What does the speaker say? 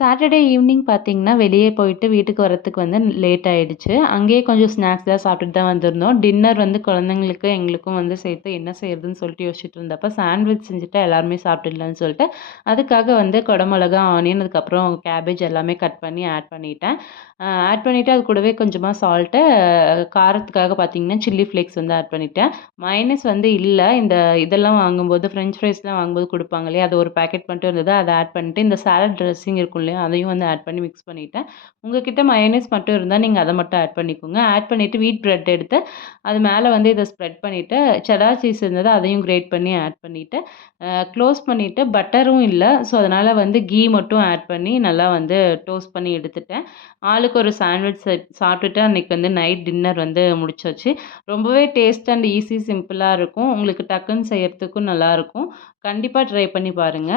Saturday evening பார்த்தீங்கன்னா, வெளியே போயிட்டு வீட்டுக்கு வரத்துக்கு வந்து லேட் ஆயிடுச்சு. அங்கேயே கொஞ்சம் ஸ்நாக்ஸ்லாம் சாப்பிட்டுட்டு தான் வந்திருந்தோம். டின்னர் வந்து குழந்தைங்களுக்கு, எங்களுக்கும் வந்து சேர்த்து என்ன செய்றதுன்னு சொல்லிட்டு யோசிச்சுட்டு இருந்தப்ப, சாண்ட்விச் செஞ்சுட்டா எல்லாருமே சாப்பிட்டுடலான்னு சொல்லிட்டு, அதுக்காக வந்து குடமிளகா, ஆனியன் அதுக்கப்புறம் கேபேஜ் எல்லாமே கட் பண்ணி ஆட் பண்ணிட்டேன். ஆட் பண்ணிட்டு அது கூடவே கொஞ்சமா சால்ட்டு, காரத்துக்காக பார்த்தீங்கன்னா, சில்லி ஃப்ளேக்ஸ் வந்து ஆட் பண்ணிட்டேன். மயனீஸ் வந்து இல்ல. இந்த இதெல்லாம் வாங்கும்போது ஃப்ரெஞ்ச் ஃப்ரைஸ்லாம் வாங்கும்போது குடுப்பாங்க இல்லையா? அது ஒரு பாக்கெட் மட்டும் இருந்தது. அத ஆட் பண்ணிட்டு, இந்த சாலட் ட்ரெஸ்ஸிங் இருக்கும் இல்லையா? அதையும் வந்து ஆட் பண்ணி மிக்ஸ் பண்ணிட்டேன். உங்க கிட்ட மயோனைஸ் மட்டும் இருந்தா, நீங்க அத மட்டும் ஆட் பண்ணிக்கோங்க. ஆட் பண்ணிட்டு வீட் பிரெட் எடுத்து, அது மேல வந்து இத ஸ்ப்ரெட் பண்ணிட்டு, செடார் சீஸ் இருந்தது அதையும் கிரேட் பண்ணி ஆட் பண்ணிட்டு, க்ளோஸ் பண்ணிட்டு பட்டரும் இல்ல. ஸோ, அதனால வந்து கீ மட்டும் ஆட் பண்ணி நல்லா வந்து டோஸ்ட் பண்ணி எடுத்துட்டேன். ஆளுக்கு ஒரு சாண்ட்விச் சாப்பிட்டுட்டு அன்னைக்கு வந்து நைட் டின்னர் வந்து முடிச்சாச்சு. ரொம்பவே டேஸ்ட் அண்ட் ஈஸி சிம்பிளா இருக்கும். உங்களுக்கு டக்குன்னு செய்யறதுக்கும் நல்லாருக்கும். கண்டிப்பா ட்ரை பண்ணி பாருங்க.